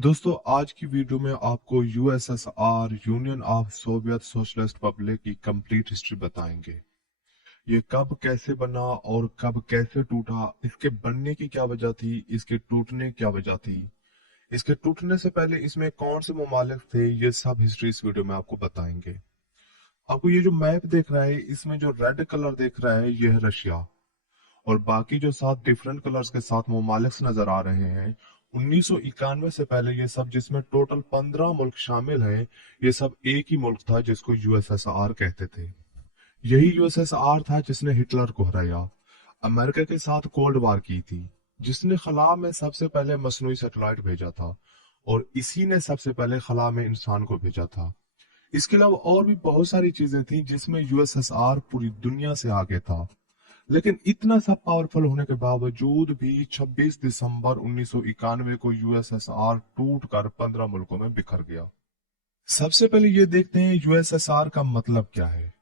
दोस्तों आज की वीडियो में आपको USSR union of Soviet socialist Republic की कंप्लीट हिस्ट्री बताएंगे। ये कब कैसे बना और कब कैसे टूटा, इसके बनने की क्या वजह थी, इसके टूटने की क्या वजह थी, इसके टूटने से पहले इसमें कौन से ममालिक थे, ये सब हिस्ट्री इस वीडियो में आपको बताएंगे। आपको ये जो मैप देख रहा है, इसमें जो रेड कलर देख रहा है ये है रशिया, और बाकी जो 7 डिफरेंट कलर्स के साथ ममालिक नजर आ रहे हैं 1991 से पहले ये सब, जिसमें टोटल 15 मुल्क शामिल हैं, ये सब एक ही मुल्क था जिसको यूएसएसआर कहते थे। यही यूएसएसआर था जिसने हिटलर को हराया, अमेरिका के साथ कोल्ड वार की थी, जिसने खला में सबसे पहले मसनूई सैटेलाइट भेजा था, और इसी ने सबसे पहले खला में इंसान को भेजा था। इसके अलावा और भी बहुत सारी चीजें थी जिसमें यूएसएसआर पूरी दुनिया से आगे था। लेकिन इतना सब पावरफुल होने के बावजूद भी 26 दिसंबर 1991 को यूएसएसआर टूट कर 15 मुल्कों में बिखर गया। सबसे पहले ये देखते हैं यूएसएसआर का मतलब क्या है।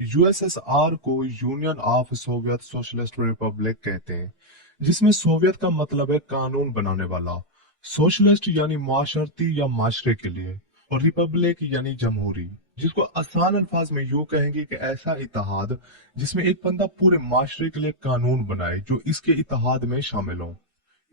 यूएसएसआर को union of Soviet socialist Republic कहते हैं, जिसमें सोवियत का मतलब है कानून बनाने वाला, सोशलिस्ट यानी माशरती या माशरे के लिए, और रिपब्लिक यानी जमहूरी, जिसको आसान अल्फाज में यूं कहेंगे कि ऐसा इत्तेहाद जिसमें एक बंदा पूरे माशरे के लिए कानून बनाए जो इसके इत्तेहाद में शामिल हो।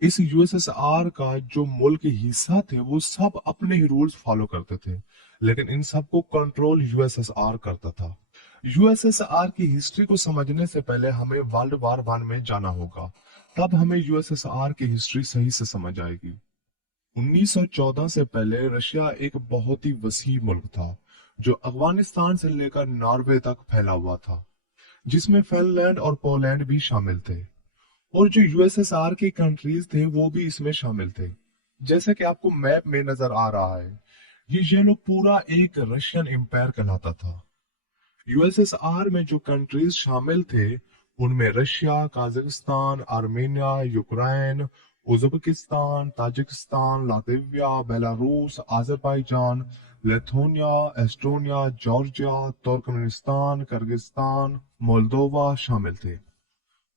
इस यूएसएसआर का जो मुल्क हिस्सा थे वो सब अपने ही रूल्स फॉलो करते थे, लेकिन इन सब को कंट्रोल यूएसएसआर करता था। यूएसएसआर की हिस्ट्री को समझने से पहले हमें वर्ल्ड वार वन में जाना होगा, तब हमें यूएसएसआर की हिस्ट्री सही से समझ आएगी। 1914 से पहले रशिया एक बहुत ही वसी मुल्क था जो अफगानिस्तान से लेकर नॉर्वे तक फैला हुआ था, जिसमें फिनलैंड और पोलैंड भी शामिल थे, और जो यूएसएसआर के कंट्रीज थे वो भी इसमें शामिल थे। जैसे कि आपको मैप में नजर आ रहा है, ये लोग पूरा एक रशियन एम्पायर कहलाता था। यूएसएसआर में जो कंट्रीज शामिल थे उनमें Russia, Kazakhstan, Armenia, Ukraine, Uzbekistan, Tajikistan, Latvia, Belarus, Azerbaijan, Lithuania, Estonia, Georgia, Turkmenistan, Kyrgyzstan, Moldova शामिल थे।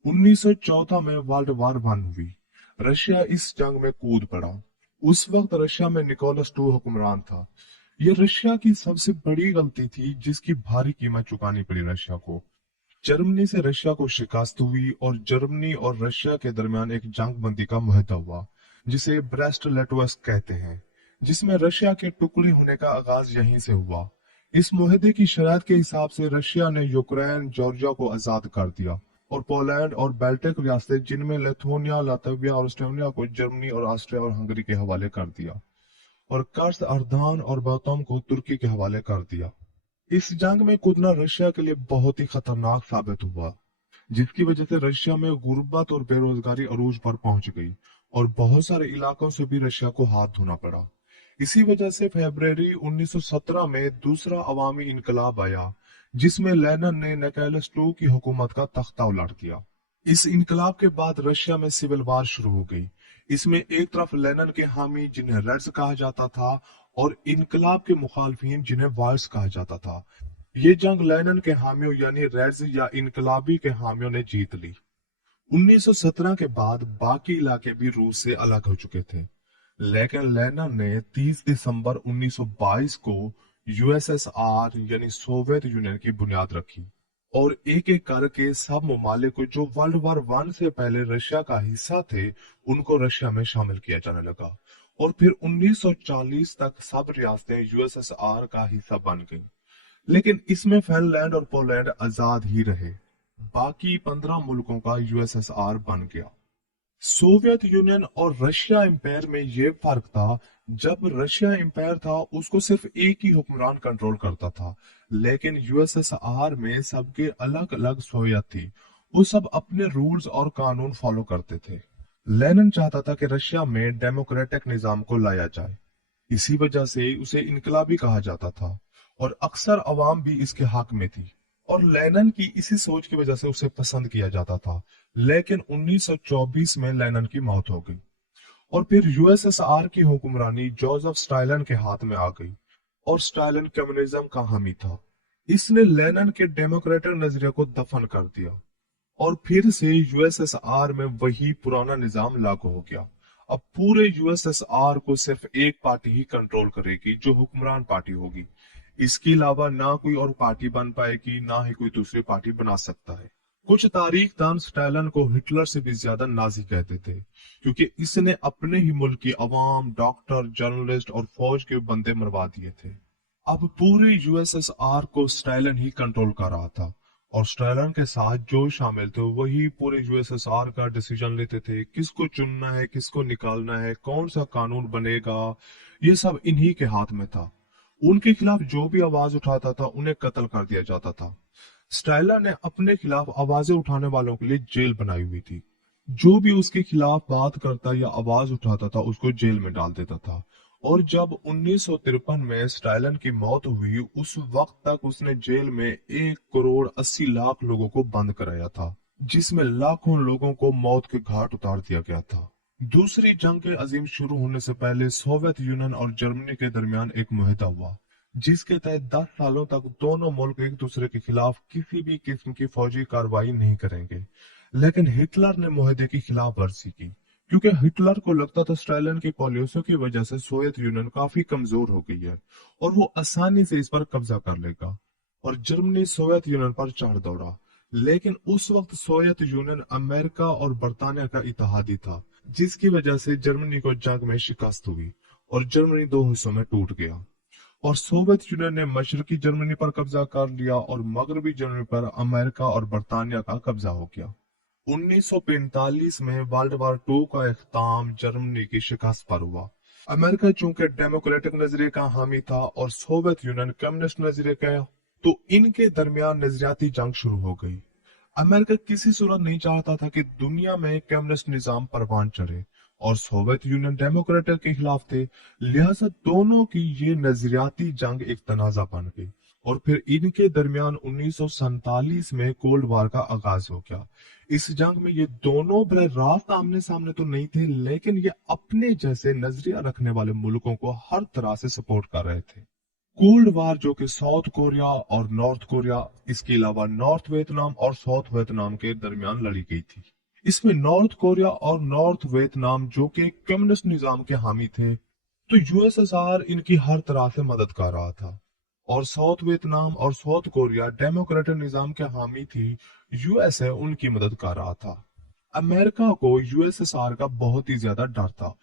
1914 में वर्ल्ड वार वन हुई। रशिया इस जंग में कूद पड़ा। उस वक्त रशिया में निकोलस II हुक्मरान था। ये रशिया की सबसे बड़ी गलती थी जिसकी भारी कीमत चुकानी पड़ी रशिया को। जर्मनी से रशिया को शिकस्त हुई और जर्मनी और रशिया के दरमियान एक जंग बंदी का मुआहदा हुआ, जिसे ब्रेस्ट लिटवस कहते हैं, जिसमें रशिया के टुकड़े होने का आगाज यहीं से हुआ। इस मुआहदे की शर्त के हिसाब से रशिया ने यूक्रेन, जॉर्जिया को आजाद कर दिया, और पोलैंड और बाल्टिक रियासतें जिनमें लिथुआनिया, लातविया और एस्टोनिया को जर्मनी और ऑस्ट्रिया और हंगरी के हवाले कर दिया, और कर्स, अर्दान और बातोम को तुर्की के हवाले कर दिया। इस जंग में कूदना रशिया के लिए बहुत ही खतरनाक साबित हुआ, जिसकी वजह से रशिया में गुर्बत और बेरोजगारी अरूज पर पहुंच गई, और बहुत सारे इलाकों से भी रशिया को हाथ धोना पड़ा। इसी वजह से फरवरी 1917 में दूसरा अवामी इनकलाब आया, जिसमें लेनिन ने निकोलस II की हुकूमत का तख्ता उलट दिया। इस इनकलाब के बाद रशिया में सिविल वार शुरू हो गई। इसमें एक तरफ लेनिन के हामी जिन्हें रेड्स कहा जाता था, और इनकलाब के मुखालफिन जिन्हें वायर्स कहा जाता था। ये जंग लेनिन के हामियों यानी रेड्स या इनकलाबी के हामियों ने जीत ली। 1917 के बाद बाकी इलाके भी रूस से अलग हो चुके थे, लेकिन लेनिन ने 30 दिसंबर 1922 को यूएसएसआर यानी सोवियत यूनियन की बुनियाद रखी, और एक एक करके सब ममालिक को जो वर्ल्ड वार वन से पहले रशिया का हिस्सा थे उनको रशिया में शामिल किया जाने लगा, और फिर 1940 तक सब रियासतें यूएसएसआर का हिस्सा बन गईं। लेकिन इसमें फिनलैंड और पोलैंड आजाद ही रहे। बाकी 15 मुल्कों का यूएसएसआर बन गया। सोवियत यूनियन और रशिया एम्पायर में यह फर्क था, जब रशिया एम्पायर था उसको सिर्फ एक ही हुक्मरान कंट्रोल करता था, लेकिन यूएसएसआर में सबके अलग अलग सोवियत थी, वो सब अपने रूल्स और कानून फॉलो करते थे। लेनिन चाहता था कि रशिया में डेमोक्रेटिक निजाम को लाया जाए, इसी वजह से उसे इनकलाबी कहा जाता था, और अक्सर अवाम भी इसके हक में थी, और लेनिन की इसी सोच की वजह से उसे पसंद किया जाता था। लेकिन 1924 में लेनिन की मौत हो गई, और फिर यूएसएसआर की हुक्मरानी जोसेफ स्टालिन के हाथ में आ गई, और स्टालिन कम्युनिज्म का हामी था। इसने लेनिन के डेमोक्रेटिक नजरिए को दफन कर दिया, और फिर से यूएसएसआर में वही पुराना निजाम लागू हो गया। अब पूरे यूएसएसआर को सिर्फ एक पार्टी ही कंट्रोल करेगी, जो हुक्मरान पार्टी होगी। इसके अलावा ना कोई और पार्टी बन पाएगी, ना ही कोई दूसरी पार्टी बना सकता है। कुछ तारीखदान स्टालिन को हिटलर से भी ज्यादा नाजी कहते थे, क्योंकि इसने अपने ही मुल्क की अवाम, डॉक्टर, जर्नलिस्ट और फौज के बंदे मरवा दिए थे। अब पूरे यूएसएसआर को स्टालिन ही कंट्रोल कर रहा था, और स्टालिन के साथ जो शामिल थे वही पूरे यूएसएसआर का डिसीजन लेते थे, किसको चुनना है, किसको निकालना है, कौन सा कानून बनेगा, ये सब इन्हीं के हाथ में था। उनके खिलाफ जो भी आवाज उठाता था उन्हें कत्ल कर दिया जाता था। स्टालिन ने अपने खिलाफ आवाजें उठाने वालों के लिए जेल बनाई हुई थी। जो भी उसके खिलाफ बात करता या आवाज उठाता था उसको जेल में डाल देता था। और जब 1953 में स्टालिन की मौत हुई, उस वक्त तक उसने जेल में 1 करोड़ 80 लाख लोगों को बंद कराया था, जिसमें लाखों लोगों को मौत के घाट उतार दिया गया था। दूसरी जंग अजीम शुरू होने से पहले सोवियत यूनियन और जर्मनी के दरमियान एक मुआहदा हुआ, जिसके तहत 10 सालों तक दोनों मुल्क एक दूसरे के खिलाफ किसी भी किस्म की फौजी कार्रवाई नहीं करेंगे। लेकिन हिटलर ने मुआहदे की खिलाफ वर्जी की, क्योंकि हिटलर को लगता था स्टालिन की पॉलिसियों की वजह से सोवियत यूनियन काफी कमजोर हो गई है और वो आसानी से इस पर कब्जा कर लेगा। और जर्मनी सोवियत यूनियन पर चढ़ दौड़ा। लेकिन उस वक्त सोवियत यूनियन अमेरिका और बरतानिया का इत्तेहादी था, जिसकी वजह से जर्मनी को जंग में शिकस्त हुई और जर्मनी 2 हिस्सों में टूट गया। और सोवियत यूनियन ने मशरकी जर्मनी पर कब्जा कर लिया और मगरबी जर्मनी पर अमेरिका और बरतानिया का कब्जा हो गया। 1945 में वर्ल्ड वार 2 का इख्ताम जर्मनी की शिकस्त पर हुआ। अमेरिका चूंकि डेमोक्रेटिक नजरिए का हामी था और सोवियत यूनियन कम्युनिस्ट नजरिए का, तो इनके दरमियान नजरियाती जंग शुरू हो गई। अमेरिका किसी सूरत नहीं चाहता था कि दुनिया में कम्युनिस्ट निजाम परवान चढ़े, और सोवियत यूनियन डेमोक्रेटिक के खिलाफ थे। लिहाजा दोनों की ये नजरियाती जंग एक तनाजा बन गई और फिर इनके दरमियान 1947 में कोल्ड वार का आगाज हो गया। इस जंग में ये दोनों बरह रास्त आमने सामने तो नहीं थे, लेकिन ये अपने जैसे नजरिया रखने वाले मुल्कों को हर तरह से सपोर्ट कर रहे थे। कोल्ड वार जो कि साउथ कोरिया और नॉर्थ कोरिया, इसके अलावा नॉर्थ वियतनाम और साउथ वियतनाम के दरमियान लड़ी गई थी। इसमें नॉर्थ कोरिया और नॉर्थ वियतनाम जो कि कम्युनिस्ट निजाम के हामी थे, तो यूएसएसआर इनकी हर तरह से मदद कर रहा था। और साउथ वियतनाम और साउथ कोरिया डेमोक्रेटिक निजाम के हामी थी, यूएसए उनकी मदद कर रहा था। अमेरिका को यूएसएसआर का बहुत ही ज्यादा डर था,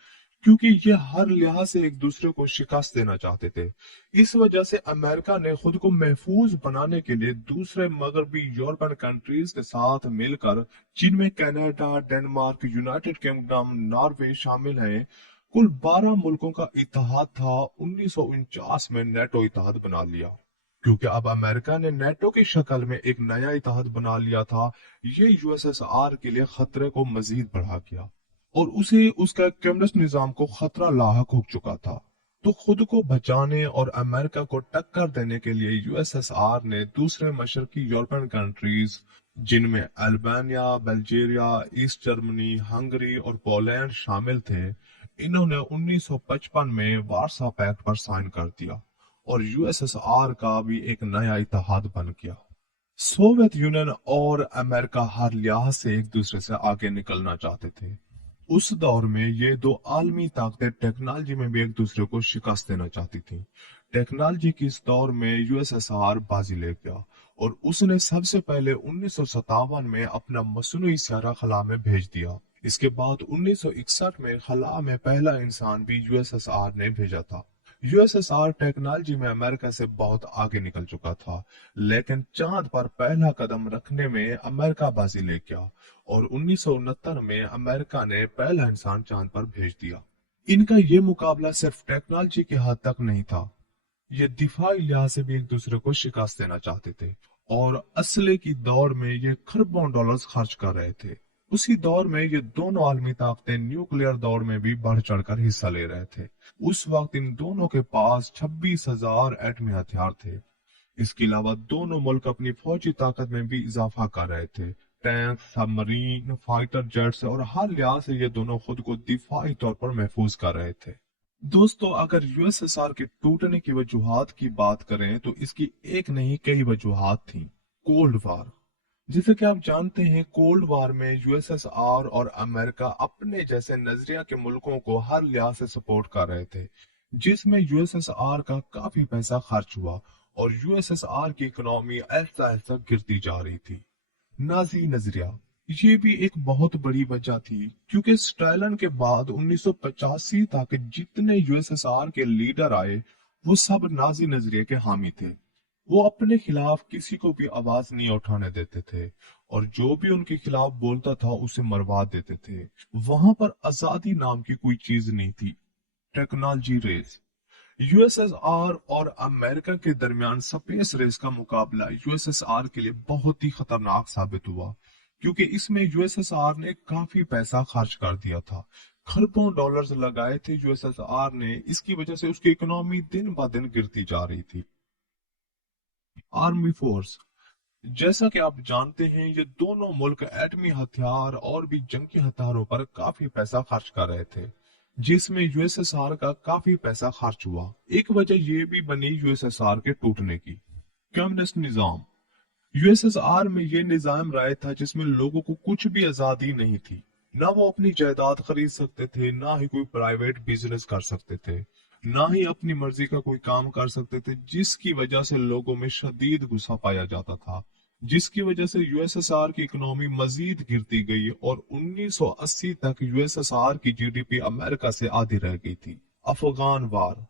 क्योंकि ये हर लिहाज से एक दूसरे को शिकस्त देना चाहते थे। इस वजह से अमेरिका ने खुद को महफूज बनाने के लिए दूसरे मगरबी यूरोपियन कंट्रीज के साथ मिलकर, जिनमें Canada, Denmark, United kingdom, Norway शामिल हैं, कुल 12 मुल्कों का इत्तेहाद था, 1949 में नेटो इत्तेहाद बना लिया। क्योंकि अब अमेरिका ने नेटो की शक्ल में एक नया इत्तेहाद बना लिया था, ये यूएसएसआर के लिए खतरे को मजीद बढ़ा गया और उसे उसका कम्युनिस्ट निजाम को खतरा लाहक हो चुका था। तो खुद को बचाने और अमेरिका को टक्कर देने के लिए यूएसएसआर ने दूसरे मशरकी यूरोपियन कंट्रीज, जिनमें Albania, Bulgaria, east Germany, Hungary और पोलैंड शामिल थे, इन्होंने 1955 में वार्सा पैक्ट पर साइन कर दिया और यूएसएसआर का भी एक नया इत्तेहाद बन गया। सोवियत यूनियन और अमेरिका हर लिहाज से एक दूसरे से आगे निकलना चाहते थे। उस दौर में ये दो आलमी ताकतें टेक्नोलॉजी में भी एक दूसरे को शिकस्त देना चाहती थी। टेक्नोलॉजी के इस दौर में यूएसएसआर बाजी ले गया और उसने सबसे पहले 1957 में अपना मसनूई सियारा खला में भेज दिया। इसके बाद 1961 में खला में पहला इंसान भी यूएसएसआर ने भेजा था। यूएसएसआर टेक्नोलॉजी में अमेरिका से बहुत आगे निकल चुका था, लेकिन चांद पर पहला कदम रखने में अमेरिका बाजी ले गया और 1969 में अमेरिका ने पहला इंसान चांद पर भेज दिया। इनका ये मुकाबला सिर्फ टेक्नोलॉजी के हद तक नहीं था, ये दिफाई लिहाज से भी एक दूसरे को शिकस्त देना चाहते थे और असले की दौड़ में ये खरबों डॉलर्स खर्च कर रहे थे। उसी दौर में ये दोनों आलमी ताकतें न्यूक्लियर दौड़ में भी बढ़ चढ़कर हिस्सा ले रहे थे। उस वक्त इन दोनों के पास 26,000 एटमी हथियार थे। इसके अलावा दोनों मुल्क अपनी फौजी ताकत में भी इजाफा कर रहे थे। टैंक, सबमरीन, फाइटर जेट्स और हर लिहाज से ये दोनों खुद को दिफाई तौर पर महफूज कर रहे थे। दोस्तों, अगर यूएसएसआर के टूटने की वजूहात की बात करें तो इसकी एक नहीं कई वजूहात थी। कोल्ड वार, जैसे कि आप जानते हैं, कोल्ड वार में यूएसएसआर और अमेरिका अपने जैसे नजरिया के मुल्कों को हर लिहाज से सपोर्ट कर रहे थे, जिसमें यूएसएसआर का काफी पैसा खर्च हुआ और यूएसएसआर की इकोनॉमी ऐसा ऐसा गिरती जा रही थी। नाजी नजरिया, ये भी एक बहुत बड़ी वजह थी, क्योंकि स्टालिन के बाद 1985 तक जितने यूएसएसआर के लीडर आए वो सब नाजी नजरिए के हामी थे। वो अपने खिलाफ किसी को भी आवाज नहीं उठाने देते थे और जो भी उनके खिलाफ बोलता था उसे मरवा देते थे। वहां पर आजादी नाम की कोई चीज नहीं थी। टेक्नोलॉजी रेस, यूएसएसआर और अमेरिका के दरमियान स्पेस रेस का मुकाबला यूएसएसआर के लिए बहुत ही खतरनाक साबित हुआ, क्योंकि इसमें यूएसएसआर ने काफी पैसा खर्च कर दिया था। खरबों डॉलर्स लगाए थे यूएसएसआर ने, इसकी वजह से उसकी इकोनॉमी दिन ब दिन गिरती जा रही थी। आर्मी फोर्स, जैसा कि आप जानते हैं, ये दोनों मुल्क एटमी हथियार और भी जंगी हथियारों पर काफी पैसा खर्च कर रहे थे, जिसमें यूएसएसआर का काफी पैसा खर्च हुआ। एक वजह ये भी बनी यूएसएसआर के टूटने की। कम्युनिस्ट निजाम, यूएसएसआर में ये निजाम राय था जिसमें लोगों को कुछ भी आजादी नहीं थी। ना वो अपनी जायदाद खरीद सकते थे, ना ही कोई प्राइवेट बिजनेस कर सकते थे, ना ही अपनी मर्जी का कोई काम कर सकते थे, जिसकी वजह से लोगों में शदीद गुस्सा पाया जाता था, जिसकी वजह से यूएसएसआर की इकोनॉमी मजीद गिरती गई और 1980 तक यूएसएसआर की जीडीपी अमेरिका से आधी रह गई थी। अफगान वार,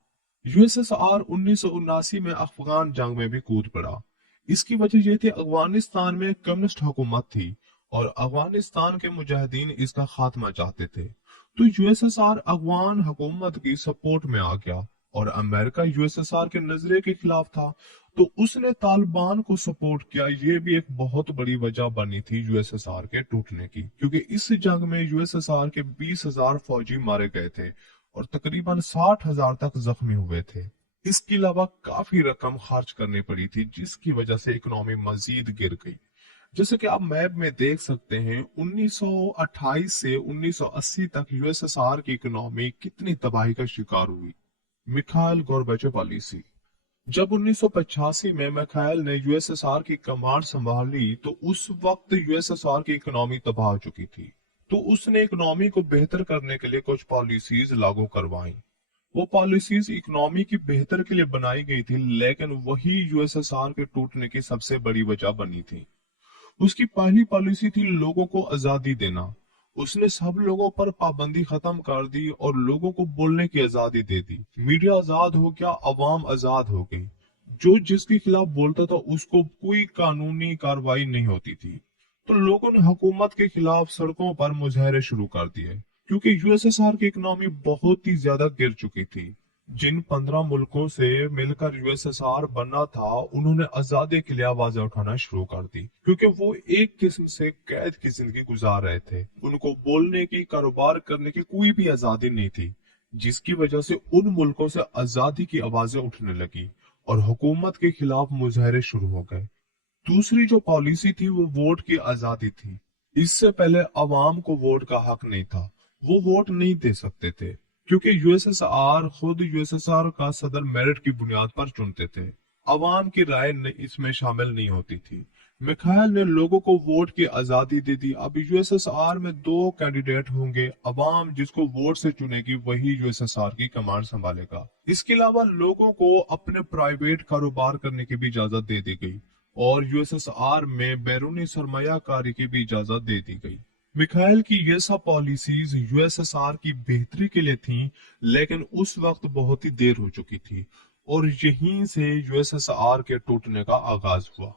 यूएसएसआर 1979 में अफगान जंग में भी कूद पड़ा। इसकी वजह यह थी, अफगानिस्तान में कम्युनिस्ट हुकूमत थी और अफगानिस्तान के मुजाहिदीन इसका खात्मा चाहते थे। तो यूएसएसआर अफगान हुकूमत की सपोर्ट में आ गया और अमेरिका यूएसएसआर के नजरिए के खिलाफ था, तो उसने तालिबान को सपोर्ट किया। ये भी एक बहुत बड़ी वजह बनी थी यूएसएसआर के टूटने की, क्योंकि इस जंग में यूएसएसआर के 20,000 फौजी मारे गए थे और तकरीबन 60,000 तक जख्मी हुए थे। इसके अलावा काफी रकम खर्च करनी पड़ी थी, जिसकी वजह से इकोनॉमी मजीद गिर गई। जैसे कि आप मैप में देख सकते हैं, 1928 से 1980 तक यूएसएसआर की इकोनॉमी कितनी तबाही का शिकार हुई। मिखाइल गोर्बाचेव पॉलिसी, जब 1985 में मिखाइल ने यूएसएसआर की कमांड संभाली तो उस वक्त यूएसएसआर की इकोनॉमी तबाह हो चुकी थी। तो उसने इकोनॉमी को बेहतर करने के लिए कुछ पॉलिसीज लागू करवाई। वो पॉलिसीज इकोनॉमी की बेहतर के लिए बनाई गई थी, लेकिन वही यूएसएसआर के टूटने की सबसे बड़ी वजह बनी थी। उसकी पहली पॉलिसी थी लोगों को आजादी देना। उसने सब लोगों पर पाबंदी खत्म कर दी और लोगों को बोलने की आजादी दे दी। मीडिया आजाद हो गया, अवाम आजाद हो गई। जो जिसके खिलाफ बोलता था उसको कोई कानूनी कार्रवाई नहीं होती थी। तो लोगों ने हुकूमत के खिलाफ सड़कों पर मुजाहरे शुरू कर दिए, क्योंकि यूएसएसआर की इकोनॉमी बहुत ही ज्यादा गिर चुकी थी। जिन 15 मुल्कों से मिलकर यूएसएसआर बना था, उन्होंने आजादी के लिए आवाजें उठाना शुरू कर दी, क्योंकि वो एक किस्म से कैद की जिंदगी गुजार रहे थे। उनको बोलने की, कारोबार करने की कोई भी आजादी नहीं थी, जिसकी वजह से उन मुल्कों से आजादी की आवाजें उठने लगी और हुकूमत के खिलाफ मुजाहरे शुरू हो गए। दूसरी जो पॉलिसी थी वो वोट की आजादी थी। इससे पहले अवाम को वोट का हक नहीं था, वो वोट नहीं दे सकते थे, क्योंकि यूएसएसआर खुद यूएसएसआर का सदर मेरिट की बुनियाद पर चुनते थे। अवाम की राय इसमें शामिल नहीं होती थी। मिखाइल ने लोगों को वोट की आजादी दे दी। अब यूएसएसआर में 2 कैंडिडेट होंगे, अवाम जिसको वोट से चुनेगी वही यूएसएसआर की कमांड संभालेगा। इसके अलावा लोगों को अपने प्राइवेट कारोबार करने की भी इजाजत दे दी गई और यूएसएसआर में बैरूनी सरमायाकारी की भी इजाजत दे दी गई। मिखाइल की ये सब पॉलिसीज यूएसएसआर की बेहतरी के लिए थीं, लेकिन उस वक्त बहुत ही देर हो चुकी थी और यहीं से यूएसएसआर के टूटने का आगाज हुआ।